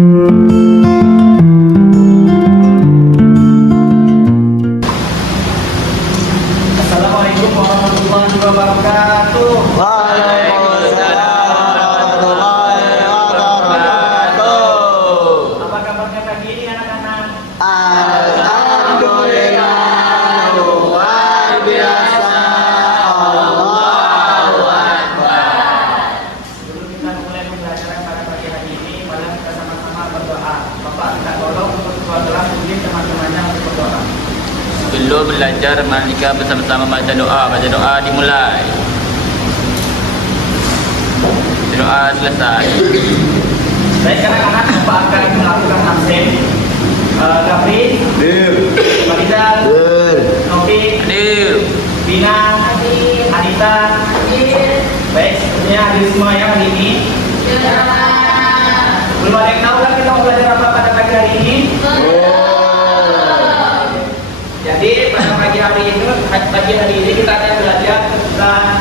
Assalamualaikum warahmatullahi wabarakatuh. Waalaikumsalam warahmatullahi wabarakatuh. Apa kabarnya pagi ini anak-anak? Alhamdulillah, luar biasa. Allahu Akbar. Sebelum kita mulai pembelajaran pada pagi hari ini, mari kita sama-sama berdoa. Bapak minta tolong untuk ketua kelas mungkin teman-temannya untuk berdoa. Sebelum belajar, mari kita bersama-sama baca doa. Baca doa dimulai. Doa selesai. Baik anak-anak, Bapak akan melakukan absen. Gafri, Farida, Novi, Hadir. Bina, Anita. Baik, sepertinya hadir semua ya hari ini. Belum ada yang tahu kan kita mau belajar apa pada pagi hari ini? Jadi pada pagi hari ini kita akan belajar tentang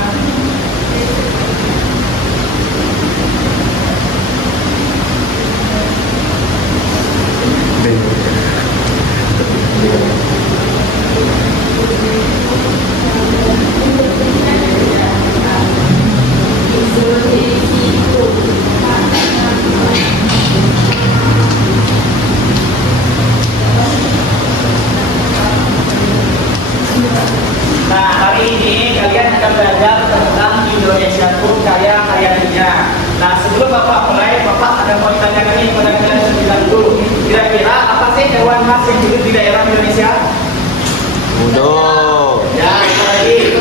hari ini kalian akan belajar tentang Indonesia pun kaya dunia. Nah, sebelum Bapak mulai, Bapak ada mau tanyakan ini kepada kalian sembilan dulu. Kira-kira apa sih hewan khas yang hidup di daerah Indonesia? Ya, itu lagi.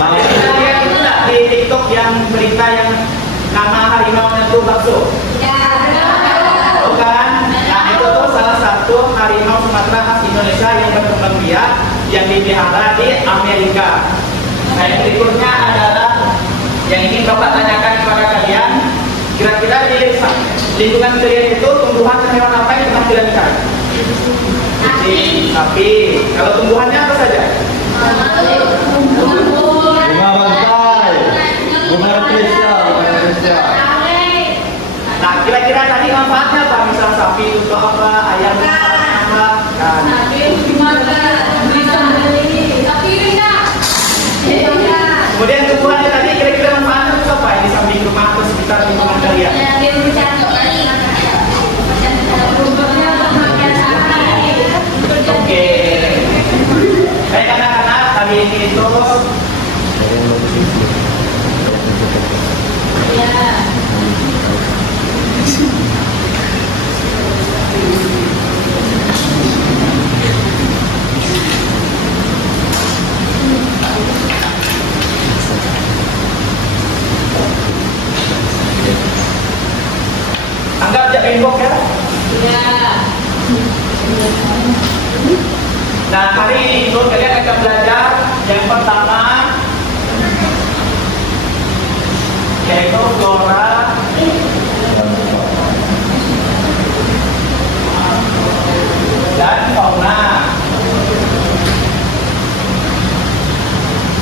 Ada lihat itu nggak di TikTok yang berita yang nama harimau itu bakso? Bukan. Nah, itu tuh salah satu harimau Sumatera khas Indonesia yang berkembang biak yang dipelihara di Amerika. Nah, yang berikutnya adalah yang ingin Bapak tanyakan kepada kalian. Kira-kira di lingkungan kalian itu tumbuhan dan hewan apa yang pernah kalian sapi. Kalau tumbuhannya apa saja? Bunga bangkai, bunga Indonesia. Nah, kira-kira tadi manfaatnya apa? Misal sapi itu apa? Ayam itu apa? Nah, kemudian tumbuhannya tadi kira-kira manfaatnya itu apa? Di samping rumah atau sekitar lingkungan kalian? Oke. Baik anak-anak, kali ini itu anggap jadi inbox ya. Nah, hari ini itu kalian akan belajar yang pertama yaitu flora dan fauna.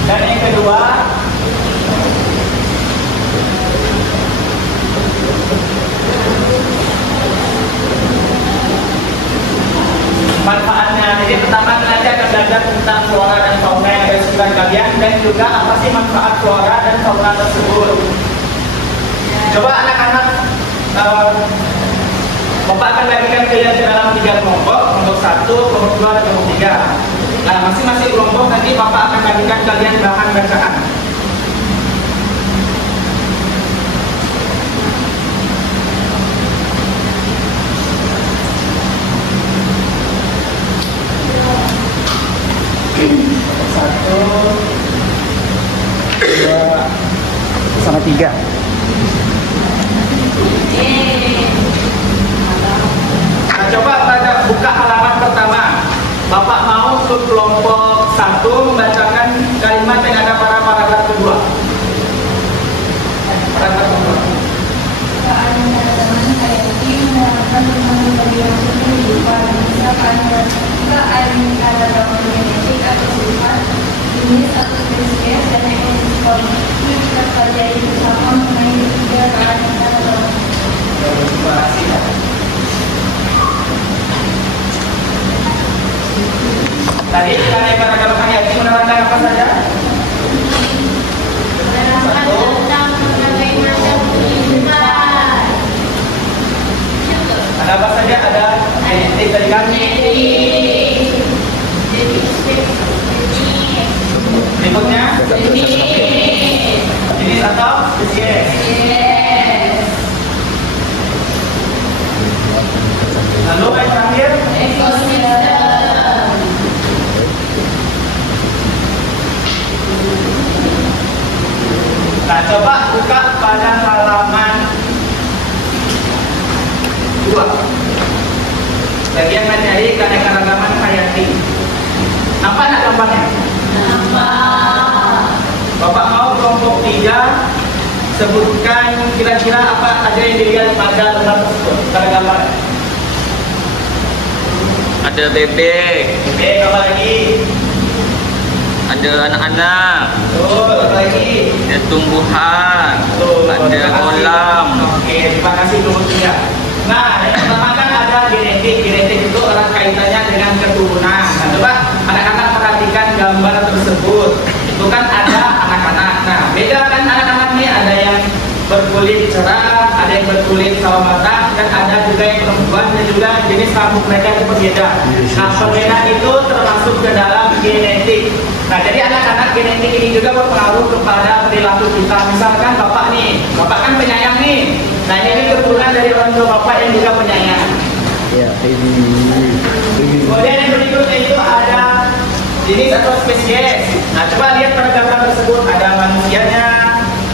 Dan yang kedua manfaatnya. Jadi pertama kalian akan belajar tentang flora dan fauna yang ada di sekitar kalian dan juga apa sih manfaat flora dan fauna tersebut. Coba anak-anak, Bapak akan bagikan kalian ke dalam 3 kelompok, kelompok 1, kelompok 2, dan kelompok 3. Nah, masing-masing kelompok nanti Bapak akan bagikan kalian bahan bacaan. Satu, dua, sama 3. Nah, coba pada buka halaman pertama. Bapak mau untuk kelompok 1 membacakan kalimat yang ada pada paragraf kedua. Paragraf kedua. Ini satu spesies dan ekosistem ini kita pelajari bersama Ada apa saja? Ada genetik tadi kan? Berikutnya jenis atau spesies. Lalu yang terakhir nah, coba buka pada halaman 2. Bagian materi keanekaragaman hayati. Nampak nggak gambarnya? Bapak mau kelompok 3 sebutkan kira-kira apa aja yang dilihat pada lembar tersebut. Pada gambar. Ada bebek, Oke, gambar lagi. ada anak-anak, Betul, apa lagi? ada tumbuhan, Betul, ada terima kasih. kolam. Oke, terima kasih kelompok 3. Nah, yang pertama kan ada genetik. Genetik itu erat kaitannya dengan keturunan. Nah, coba anak-anak perhatikan gambar tersebut. Itu kan ada anak-anak. Nah, beda kan anak-anak ini, ada yang berkulit cerah, ada yang berkulit sawo matang, dan ada juga yang perempuan, dan juga jenis rambut mereka itu berbeda. Nah, perbedaan itu termasuk ke dalam genetik. Nah, jadi anak-anak genetik ini juga berpengaruh kepada perilaku kita. Misalkan bapak nih, bapak kan penyayang nih. Nah, ini keturunan dari orang tua bapak yang juga penyayang. Ya, ini. Kemudian yang berikutnya itu ada jenis atau spesies. Nah, coba lihat pada gambar tersebut, ada manusianya,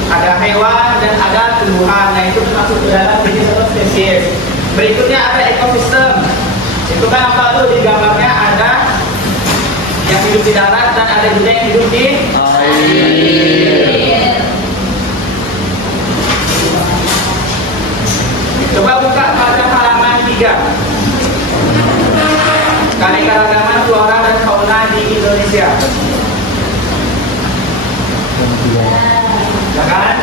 ada hewan, dan ada tumbuhan. Nah, itu termasuk ke dalam jenis atau spesies. Berikutnya ada ekosistem. Itu kan apa tuh? Di gambarnya ada yang hidup di darat dan ada juga yang hidup di Air. Coba buka pada halaman 3. Keanekaragaman flora dan fauna di Indonesia. Ya kan?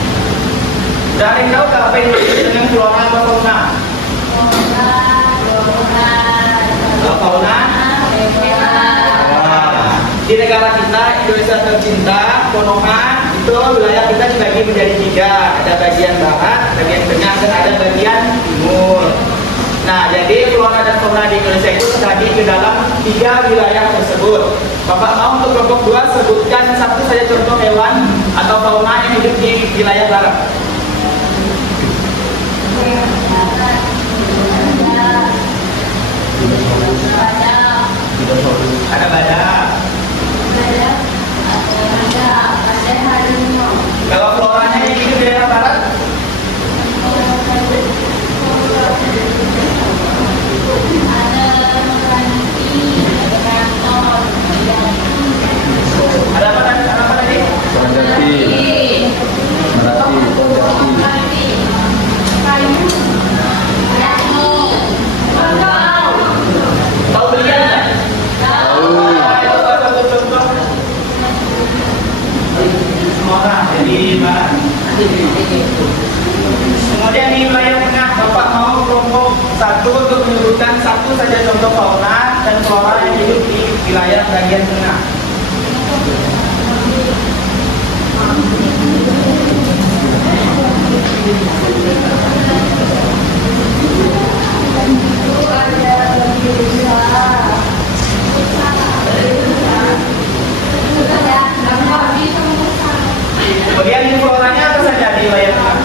Udah ada yang tahu nggak apa yang dimaksud dengan flora atau fauna? Kalau fauna di negara kita, Indonesia tercinta, Konoha, itu wilayah kita dibagi menjadi 3. Ada bagian barat, bagian tengah, dan ada bagian timur. Nah, jadi flora dan fauna di Indonesia itu terbagi ke dalam 3 wilayah tersebut. Bapak mau untuk kelompok 2 sebutkan satu saja contoh hewan atau fauna yang hidup di wilayah barat. Ada badak. Kalau floranya yang hidup di daerah barat, ada apa tadi? Ada apa tadi? Sanjati. Marati. Tahu belian nggak? Tahu. Itu salah satu contoh. Semua orang jadi barat. Kemudian di wilayah tengah, Bapak mau kelompok 1 untuk menyebutkan satu saja contoh fauna dan flora yang hidup di wilayah bagian tengah. Kemudian di floranya apa saja di wilayah tengah?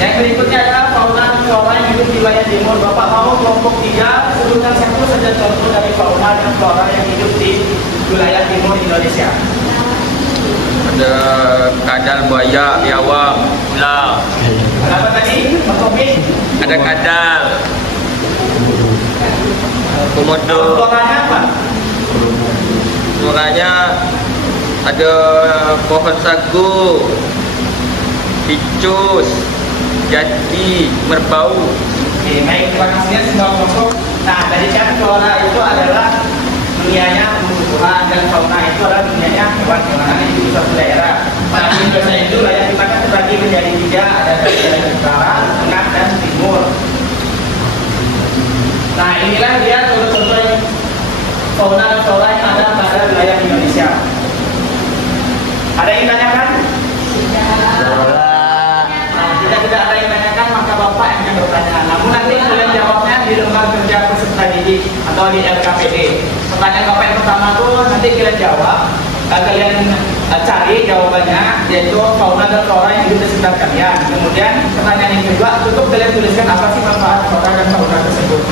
Yang berikutnya adalah fauna dan flora yang hidup di wilayah timur. Bapak mau kelompok 3 sebutkan satu saja contoh dari fauna dan flora yang hidup di wilayah timur Indonesia. ada kadal, buaya, biawak, ular, Ada apa tadi? Mas Tommy? ada kadal, Komodo. Floranya apa? Floranya ada pohon sagu, ficus, jati, merbau. Oke, baik, terima kasih ya semua kelompok. Nah, tadi kan flora itu adalah dunianya tumbuhan dan fauna itu adalah dunianya hewan-hewanan yang hidup di suatu daerah. Nah, di Indonesia itu wilayah kita kan terbagi menjadi 3, ada daerah utara, tengah, dan timur. Nah, inilah dia contoh-contoh fauna dan flora yang ada pada wilayah Indonesia. Ada yang tanyakan? Tidak ada yang tanyakan, maka Bapak yang akan bertanya. Namun nanti kalian jawabnya di lembar kerja peserta didik atau di LKPD. Pertanyaan Bapak yang pertama tuh nanti kalian jawab, kalian cari jawabannya, yaitu fauna dan flora yang hidup di sekitar kalian. Kemudian pertanyaan yang kedua, cukup kalian tuliskan apa sih manfaat flora dan fauna tersebut.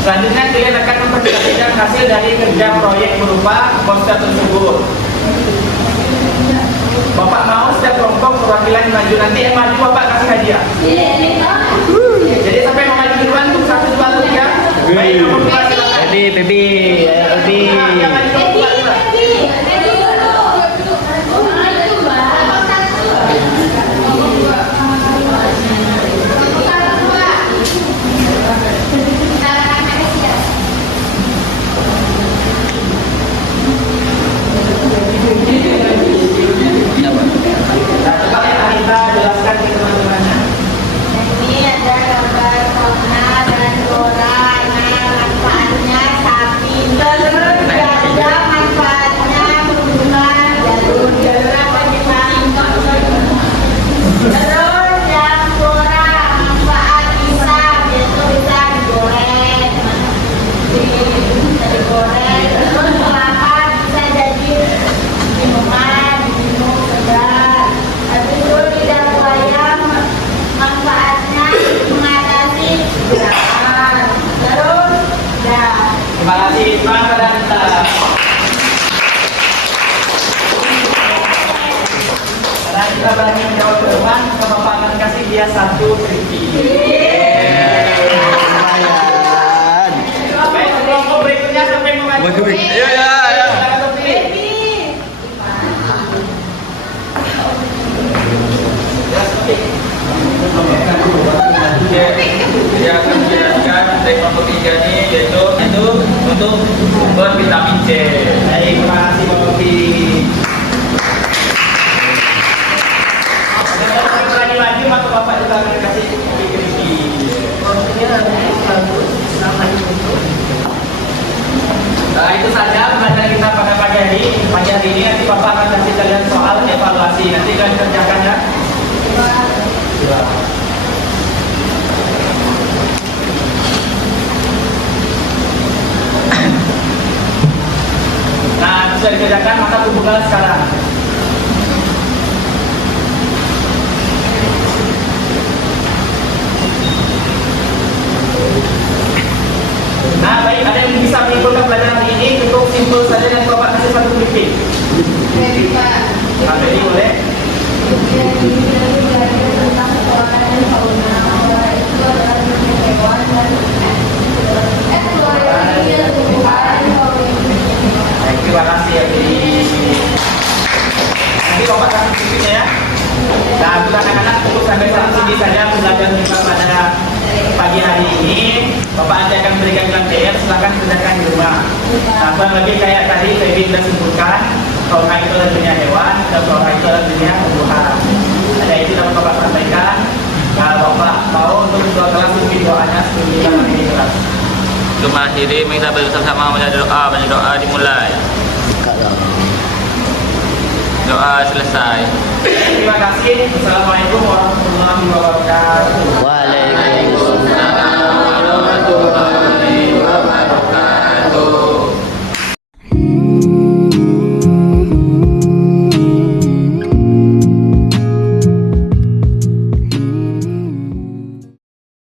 Selanjutnya kalian akan mempresentasikan hasil dari kerja proyek berupa poster tersebut. Bapak mau setiap kelompok perwakilan maju, nanti yang maju Bapak kasih hadiah. Jadi sampai mau maju duluan tuh 1, 2, 3. Baik, nomor 2 silakan. Baby. Yang maju nomor 2 silakan. Nah, coba ya kita jelaskan ke teman-temannya. Ini ada gambar fauna dan flora. Nah, manfaatnya sapi. Terus ada manfaatnya hubungan jalur apa nih Pak? Terus yang flora manfaat pisang, yaitu bisa digoreng, bisa digoreng. Terus kelapa bisa jadi minuman, minum segar. Habis itu lidah buaya manfaatnya mengatasi gerakan. Terus ya. Terima kasih Pak dan Karena kita berani menjawab ke depan, maka Bapak akan kasih dia 1 triki. Baik, kelompok berikutnya sampai memaju. Iya, ya, ya. Silakan terpilih. Ya, seperti. Dia akan menjelaskan dari kelompok 3 ini yaitu untuk sumber vitamin C. Baik, terima kasih Bapak Pilih. Kalau Bapak berani maju, maka Bapak juga akan kasih kopi kriki. Nah, itu saja pembelajaran kita pada pagi hari. Pagi hari ini nanti Bapak akan kasih kalian soal evaluasi. Nanti kalian kerjakan ya. Nah, sudah dikerjakan, maka kumpulkan sekarang. Nah, baik, ada yang bisa menyimpulkan pelajaran ini, cukup simpel saja dan Bapak kasih 1 briefing. Nah, jadi boleh. Baik, terima kasih ya, Bi. Nanti Bapak kasih briefingnya ya. Nah, untuk anak-anak cukup sampai sini saja pembelajaran kita pada pagi hari ini. Bapak nanti akan berikan bilang PR, silahkan kerjakan di rumah. Nah, kurang lebih kayak tadi Febi sudah sebutkan, fauna itu adalah dunia hewan, dan flora itu adalah dunia tumbuhan. Ada itu dapat Bapak sampaikan. Kalau Bapak tahu untuk 2 kelas mungkin doanya sebelum kita ini kelas. Sebelum akhiri, kita bersama-sama baca doa dimulai. Doa selesai. Terima kasih. Assalamualaikum warahmatullahi wabarakatuh.